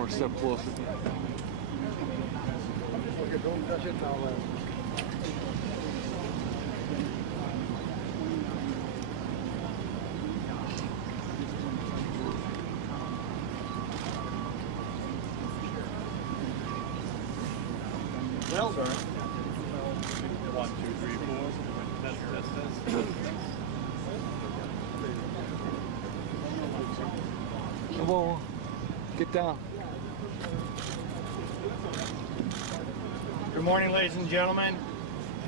more step closer. Okay, don't touch it now. Well, sir. 1, 2, 3, 4. That's. Come on, get down. Good morning, ladies and gentlemen.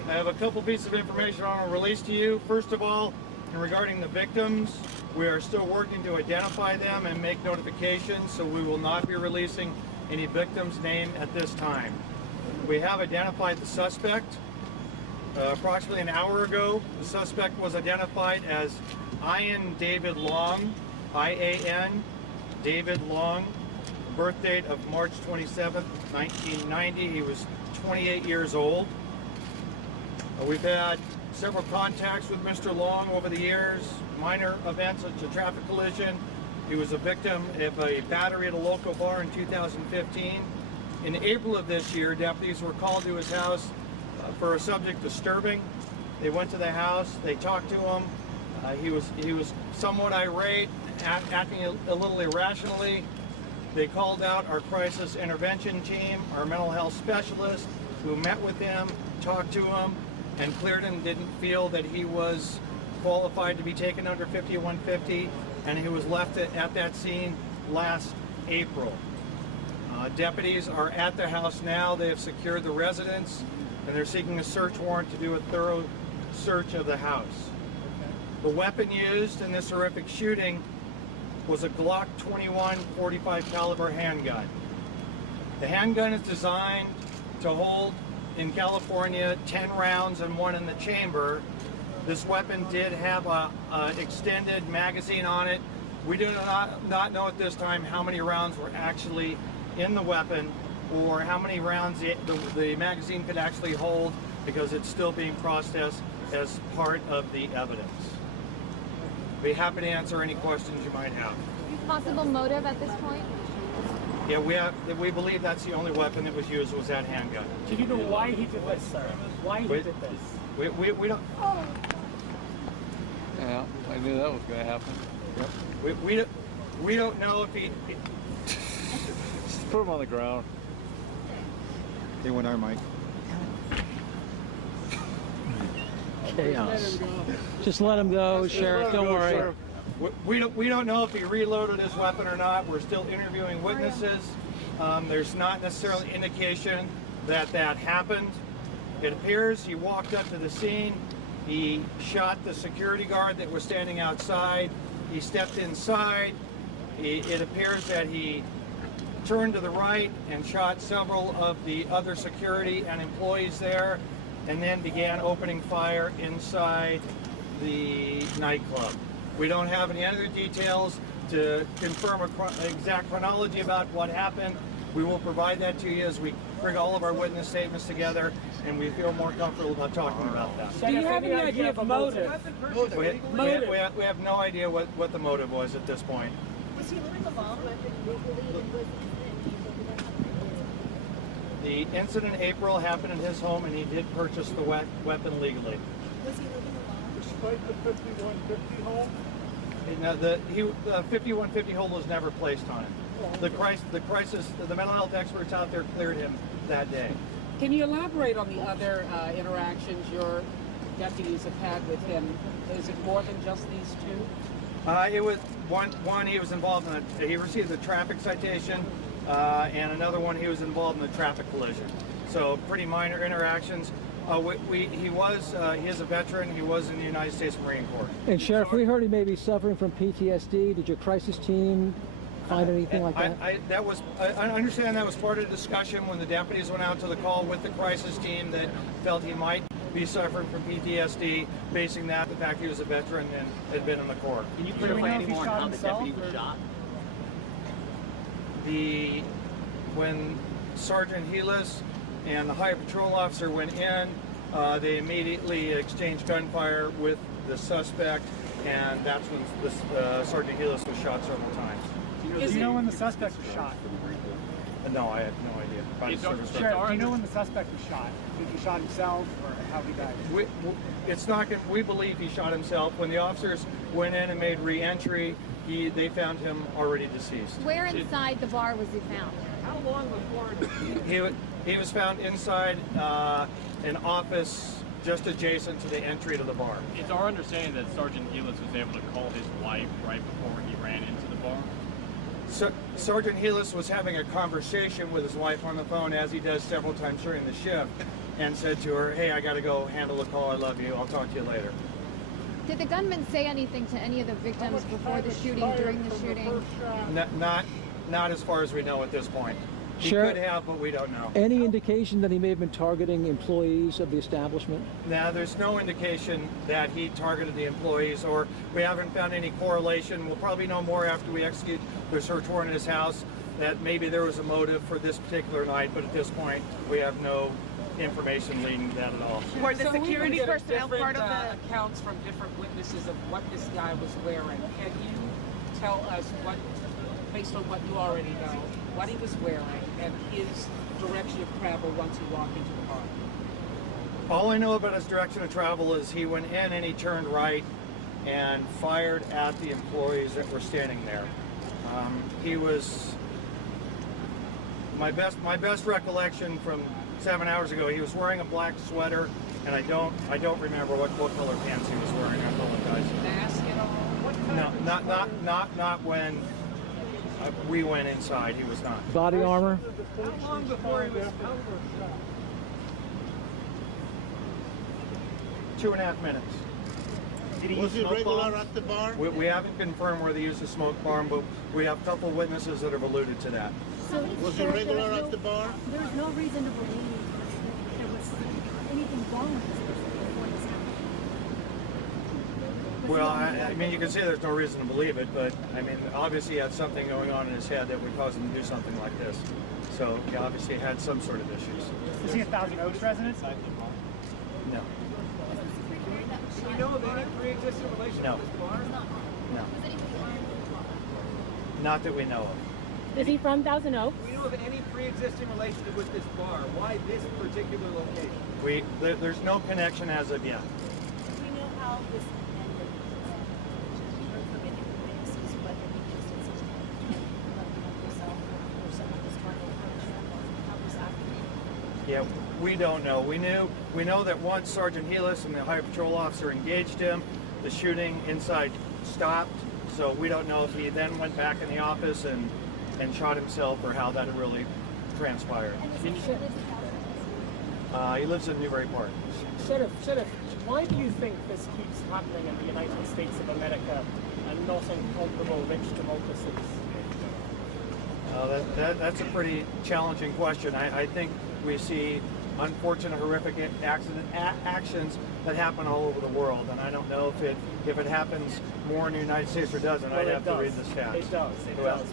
I have a couple pieces of information I want to release to you. First of all, regarding the victims, we are still working to identify them and make notifications, so we will not be releasing any victim's name at this time. We have identified the suspect. Approximately an hour ago, the suspect was identified as Ian David Long, I-A-N, David Long, birth date of March 27th, 1990. He was 28 years old. We've had several contacts with Mr. Long over the years, minor events such as a traffic collision. He was a victim of a battery at a local bar in 2015. In April of this year, deputies were called to his house for a subject disturbing. They went to the house, they talked to him. He was somewhat irate, acting a little irrationally. They called out our crisis intervention team, our mental health specialist, who met with him, talked to him, and cleared him, didn't feel that he was qualified to be taken under 5150, and he was left at that scene last April. Deputies are at the house now. They have secured the residence, and they're seeking a search warrant to do a thorough search of the house. The weapon used in this horrific shooting was a Glock 21 .45 caliber handgun. The handgun is designed to hold, in California, 10 rounds and 1 in the chamber. This weapon did have an extended magazine on it. We do not know at this time how many rounds were actually in the weapon or how many rounds the magazine could actually hold, because it's still being processed as part of the evidence. Be happy to answer any questions you might have. Possible motive at this point? Yeah, we believe that's the only weapon that was used, was that handgun. Do you know why he did this, sir? Why he did this? We don't. Yeah, I knew that was going to happen. Yep. We don't know if he. Just put him on the ground. They went our mic. Chaos. Just let him go, Sheriff. Don't worry. We don't know if he reloaded his weapon or not. We're still interviewing witnesses. There's not necessarily indication that happened. It appears he walked up to the scene. He shot the security guard that was standing outside. He stepped inside. It appears that he turned to the right and shot several of the other security and employees there, and then began opening fire inside the nightclub. We don't have any other details to confirm an exact chronology about what happened. We will provide that to you as we bring all of our witness statements together, and we feel more comfortable about talking about that. Do you have any idea of motive? We have no idea what the motive was at this point. Was he living alone legally? The incident in April happened in his home, and he did purchase the weapon legally. Was he living alone? Despite the 5150 hold? The 5150 hold was never placed on it. The mental health experts out there cleared him that day. Can you elaborate on the other interactions your deputies have had with him? Is it more than just these two? It was one he was involved in. He received a traffic citation, and another one he was involved in a traffic collision. So pretty minor interactions. He is a veteran. He was in the United States Marine Corps. And Sheriff, we heard he may be suffering from PTSD. Did your crisis team find anything like that? I understand that was part of the discussion when the deputies went out to the call with the crisis team, that felt he might be suffering from PTSD, basing that the fact he was a veteran and had been in the Corps. Can you clarify any more on how the deputy was shot? When Sergeant Helis and the Highway Patrol officer went in, they immediately exchanged gunfire with the suspect, and that's when Sergeant Helis was shot several times. Do Is Do you it- know when the suspect was shot? No, I have no idea. Private service Sheriff, do you know when the suspect was shot? Did he shot himself or how he died? It's not. We believe he shot himself. When the officers went in and made re-entry, they found him already deceased. Where inside the bar was he found? How long before? He was found inside an office just adjacent to the entry to the bar. It's our understanding that Sergeant Helix was able to call his wife right before he ran into the bar. Sergeant Helix was having a conversation with his wife on the phone, as he does several times during the shift, and said to her, "Hey, I got to go handle the call. I love you. I'll talk to you later." Did the gunman say anything to any of the victims before the shooting, during the shooting? Not as far as we know at this point. He Sheriff- could have, but we don't know. Any indication that he may have been targeting employees of the establishment? Now, there's no indication that he targeted the employees, or we haven't found any correlation. We'll probably know more after we execute the search warrant in his house, that maybe there was a motive for this particular night, but at this point, we have no information leading to that at all. Were the security personnel part of the accounts from different witnesses of what this guy was wearing? Can you tell us what, based on what you already know, what he was wearing and his direction of travel once he walked into the bar? All I know about his direction of travel is he went in and he turned right and fired at the employees that were standing there. He was, my best recollection from 7 hours ago, he was wearing a black sweater, and I don't remember what color pants he was wearing. I apologize. Mask at all? What kind No, not when we went inside. He was not. Body armor? How long before he was? 2.5 minutes. Was he regular at the bar? We haven't confirmed whether he used a smoke bomb, but we have a couple witnesses that have alluded to that. Was he regular at the bar? There's no reason to believe that there was anything wrong with this person before this happened. Well, I mean, you can say there's no reason to believe it, but I mean, obviously he had something going on in his head that would cause him to do something like this. So he obviously had some sort of issues. Is he a Thousand Oaks resident? No. Do you know of any pre-existing relationship No. with this bar? No. Not that we know of. Is he from Thousand Oaks? Do you know of any pre-existing relationship with this bar? Why this particular location? There's no connection as of yet. Do we know how this ended? You heard from any witnesses whether he just insisted on himself or someone was trying to approach him or how this happened? Yeah, we don't know. We know that once Sergeant Helix and the Highway Patrol officer engaged him, the shooting inside stopped. So we don't know if he then went back in the office and shot himself or how that really transpired. He lives in Newbury Park. Sheriff, why do you think this keeps happening in the United States of America and not in comparable rich democracies? That's a challenging question. I think we see unfortunate, horrific actions that happen all over the world, and I don't know if it happens more in the United States or doesn't. Well, I'd it have does. to read the stats. It does.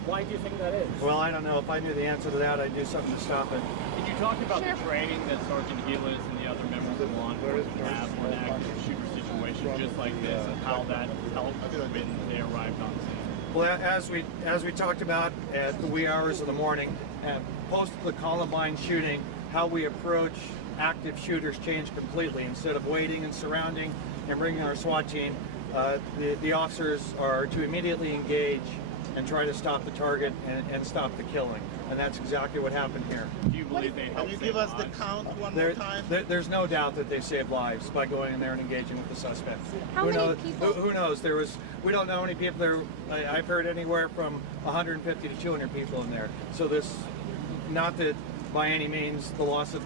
Why do you think that is? Well, I don't know. If I knew the answer to that, I'd do something to stop it. Can you talk about the training that Sergeant Helix and the other members of law enforcement have for an active shooter situation just like this, and how that helped when they arrived on scene? Well, as we talked about at the wee hours of the morning, post the Columbine shooting, how we approach active shooters changed completely. Instead of waiting and surrounding and bringing our SWAT team, the officers are to immediately engage and try to stop the target and stop the killing. And that's exactly what happened here. Do you believe they Can helped you save give us the lives? count one more time? There's no doubt that they saved lives by going in there and engaging with the suspect. How many people? Who knows? We don't know how many people there. I've heard anywhere from 150 to 200 people in there. So this, not that by any means the loss of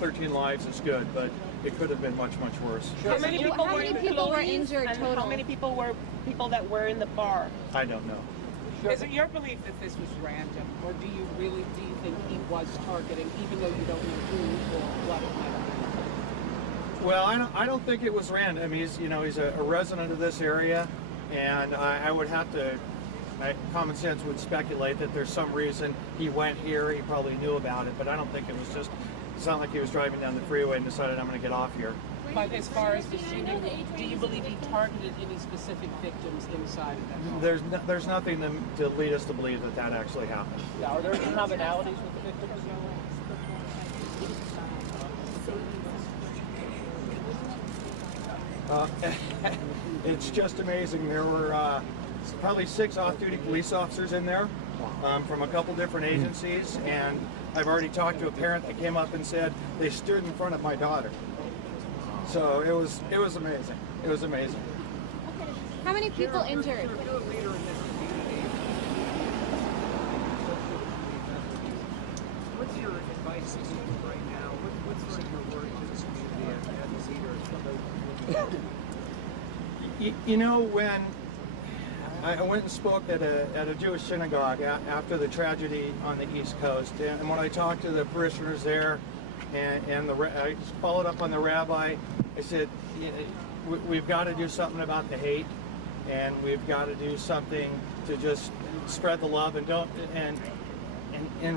13 lives is good, but it could have been much, much worse. How many people How were many in people were employees, injured and total? How many people were people that were in the bar? I don't know. Is it your belief that this was random, or do you think he was targeting, even though you don't know who or what it might be? Well, I don't think it was random. He's a resident of this area, and I would have to. Common sense would speculate that there's some reason he went here. He probably knew about it, but I don't think it was just. It's not like he was driving down the freeway and decided I'm going to get off here. But as far as the shooting, do you believe he targeted any specific victims inside of that home? There's nothing to lead us to believe that that actually happened. Yeah, are there commonalities with the victims? It's just amazing. There were probably 6 off-duty police officers in there from a couple different agencies, and I've already talked to a parent that came up and said they stood in front of my daughter. So it was amazing. It was amazing. How many people injured? What's your advice to people right now? What's sort of your word to this community as a leader? You know, when I went and spoke at a Jewish synagogue after the tragedy on the East Coast, and when I talked to the parishioners there, and I followed up on the rabbi, I said, we've got to do something about the hate, and we've got to do something to just spread the love and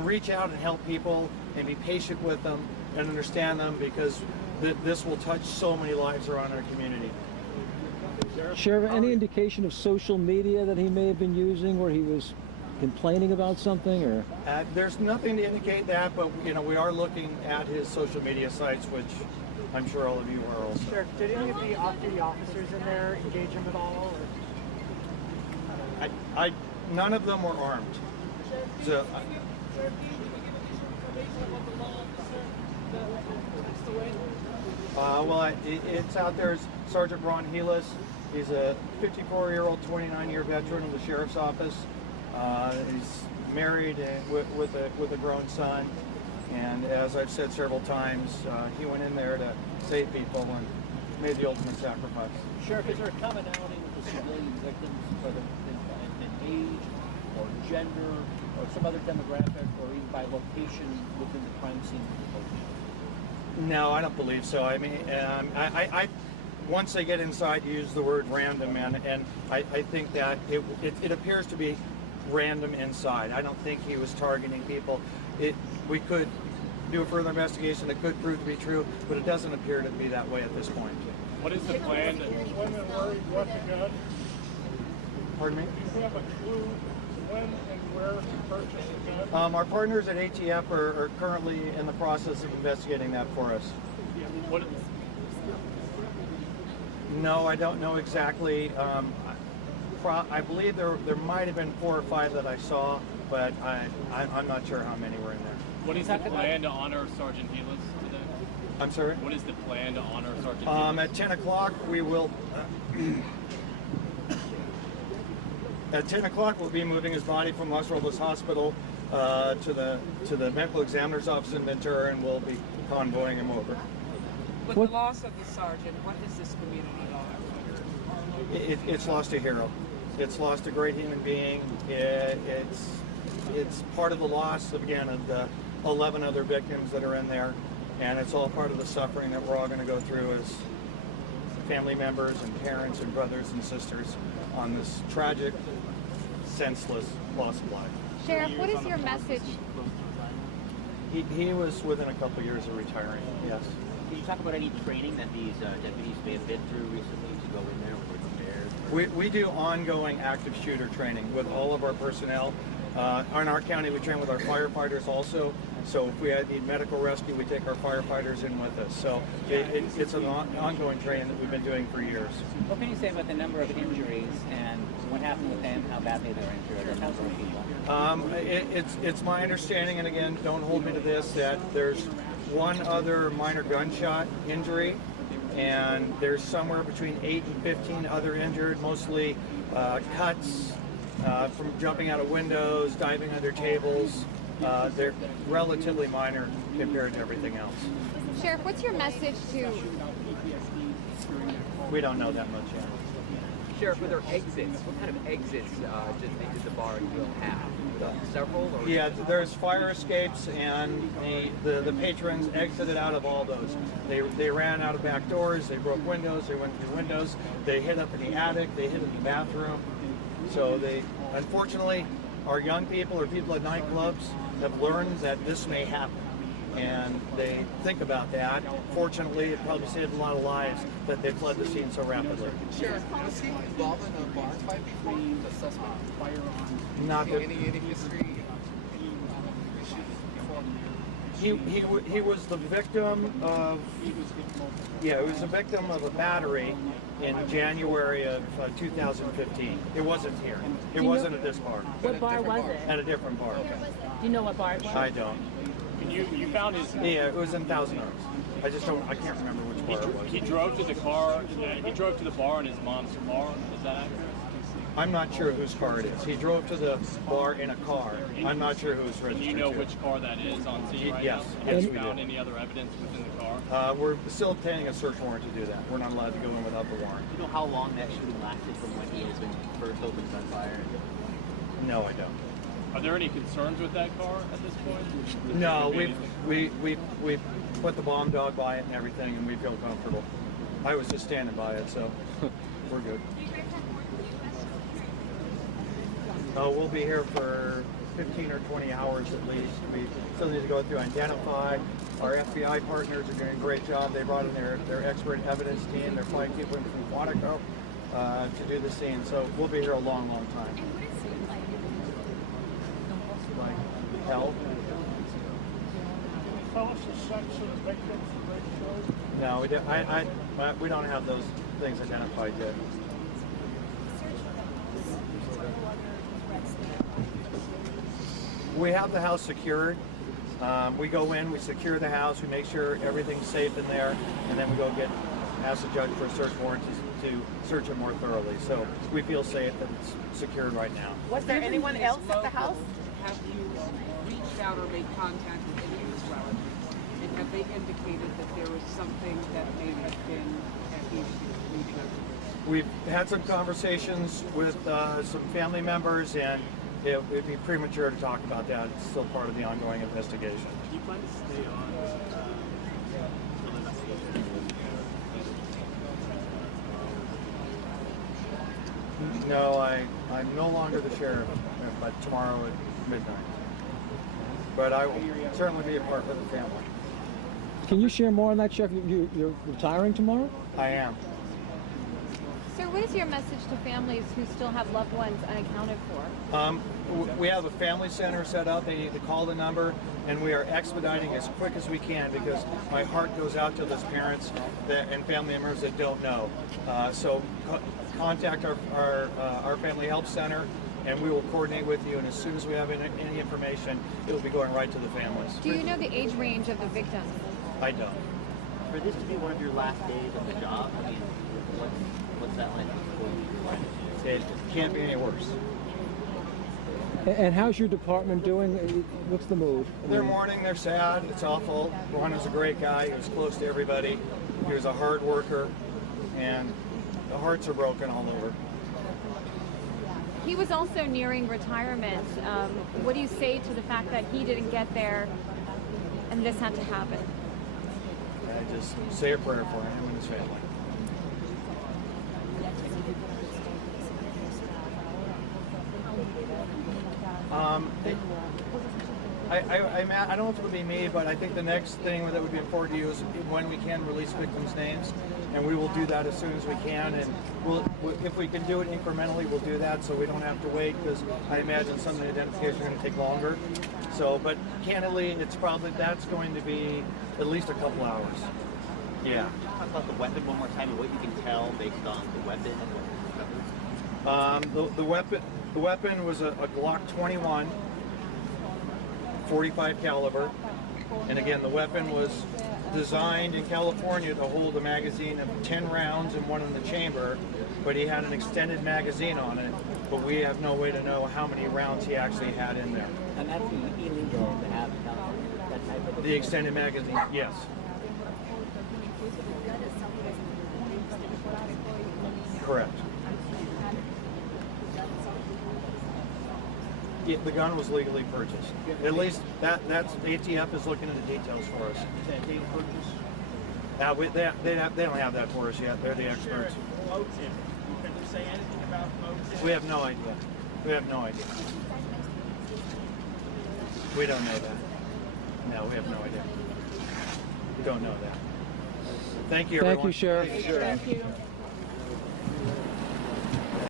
reach out and help people and be patient with them and understand them, because this will touch so many lives around our community. Sheriff, any indication of social media that he may have been using where he was complaining about something, or? There's nothing to indicate that, but we are looking at his social media sites, which I'm sure all of you are also. Sheriff, did any of the off-duty officers in there engage him at all? Or? None of them were armed. So, it's out there. Sergeant Ron Helis. He's a 54-year-old, 29-year veteran of the sheriff's office. He's married and with a grown son, and as I've said several times, he went in there to save people and made the ultimate sacrifice. Sheriff, is there a commonality with the civilian victims, whether in age or gender or some other demographic, or even by location within the crime scene? No, I don't believe so. I mean, I once they get inside, you use the word random, and I think that it appears to be random inside. I don't think he was targeting people. We could do a further investigation. It could prove to be true, but it doesn't appear to be that way at this point. What is the plan? When and where he brought the gun? Pardon me? Do you have a clue when and where he purchased the gun? Our partners at ATF are currently in the process of investigating that for us. What? No, I don't know exactly. I believe there might have been 4 or 5 that I saw, but I'm not sure how many were in there. What is the plan to honor Sergeant Helis today? I'm sorry? What is the plan to honor Sergeant Helis? At 10 o'clock we will... At 10 o'clock we'll be moving his body from Los Robles Hospital to the medical examiner's office in Ventura, and we'll be convoying him over. With the loss of the sergeant, what does this community lost? It's lost a hero. It's lost a great human being. It's part of the loss of the 11 other victims that are in there, and it's all part of the suffering that we're all going to go through as family members and parents and brothers and sisters on this tragic, senseless loss of life. Sheriff, what is your message? He was within a couple years of retiring, yes. Can you talk about any training that these deputies may have been through recently to go in there when they're prepared? We do ongoing active shooter training with all of our personnel. In our county, we train with our firefighters also. So if we need medical rescue, we take our firefighters in with us. So it's an ongoing training that we've been doing for years. What can you say about the number of injuries and what happened with them, how badly they're injured, and number of people? It's my understanding, and again, don't hold me to this, that there's one other minor gunshot injury, and there's somewhere between 8 and 15 other injured, mostly cuts from jumping out of windows, diving under tables. They're relatively minor compared to everything else. Sheriff, what's your message to... We don't know that much yet. Sheriff, were there exits? What kind of exits did the bar and grill have? Several? Or yeah, there's fire escapes, and the patrons exited out of all those. They ran out of back doors, they broke windows, they went through windows, they hid up in the attic, they hid in the bathroom. So unfortunately, our young people or people at nightclubs have learned that this may happen. and they think about that. Fortunately, it probably saved a lot of lives that they fled the scene so rapidly. Sure. Was he involved in a bar fight before? The suspect firearms? Not that Any history? Any issues before? he was the victim of, yeah, he was a victim of a battery in January of 2015. It wasn't here. It wasn't at this bar. What bar was it? At a different bar. Do you know what bar it was? I don't. And you found his. Yeah, it was in Thousand Oaks. I just don't. I can't remember which bar it was. He drove to the car. He drove to the bar in his mom's car. Is that accurate? I'm not sure whose car it is. He drove to the bar in a car. I'm not sure who's Do registered. you know to. which car that is on scene right Yes. now? Have Yes, you we found do. any other evidence within the car? We're still obtaining a search warrant to do that. We're not allowed to go in without the warrant. Do you know how long that shooting lasted from when he has been first opened gunfire? No, I don't. Are there any concerns with that car at this point? No, we put the bomb dog by it and everything, and we feel comfortable. I was just standing by it, so we're good. Oh, we'll be here for 15 or 20 hours at least. We still need to go through identify. Our FBI partners are doing a great job. They brought in their expert evidence team. They're flying people in from Quantico to do the scene. So we'll be here a long, long time. Like hell? Tell us the sex of the victims that they showed. No, we don't have those things identified yet. We have the house secured. We go in, we secure the house, we make sure everything's safe in there, and then we go ask the judge for a search warrant to search it more thoroughly. So we feel safe that it's secured right now. Was there anyone else at the house? Have you reached out or made contact with any of his relatives? And have they indicated that there was something that may have been an issue? We've had some conversations with some family members, and it would be premature to talk about that. It's still part of the ongoing investigation. Do you plan to stay on until the investigation? No, I'm no longer the sheriff, but tomorrow at midnight. But I will certainly be a part of the family. Can you share more on that, Sheriff? You're retiring tomorrow? I am. Sir, what is your message to families who still have loved ones unaccounted for? We have a family center set up. They need to call the number, and we are expediting as quick as we can because my heart goes out to those parents and family members that don't know. So contact our family help center, and we will coordinate with you. And as soon as we have any information, it will be going right to the families. Do you know the age range of the victims? I don't. For this to be one of your last days on the job, I mean, what's that like? It can't be any worse. And how's your department doing? What's the mood? They're mourning, they're sad, it's awful. Ron was a great guy, he was close to everybody. He was a hard worker, and the hearts are broken all over. He was also nearing retirement. What do you say to the fact that he didn't get there and this had to happen? I just say a prayer for him and his family. I don't know if it'll be me, but I think the next thing that would be important to you is when we can release victims' names, and we will do that as soon as we can. And if we can do it incrementally, we'll do that, so we don't have to wait, because I imagine some of the identification is going to take longer. So, but candidly, that's going to be at least a couple hours. Yeah. Talk about the weapon one more time and what you can tell based on the weapon. The weapon was a Glock 21, 45 caliber, and again, the weapon was designed in California to hold a magazine of 10 rounds in one in the chamber, but he had an extended magazine on it, but we have no way to know how many rounds he actually had in there. And that's illegal to have that type of... The extended magazine, yes. Correct. Yeah, the gun was legally purchased. At least that's ATF is looking into details for us. Is that date of purchase? They don't have that for us yet. They're the experts. Motive. Can you say anything about motive? We have no idea. We have no idea. We don't know that. No, we have no idea. We don't know that. Thank you, Thank everyone. you, Sheriff. Thank you.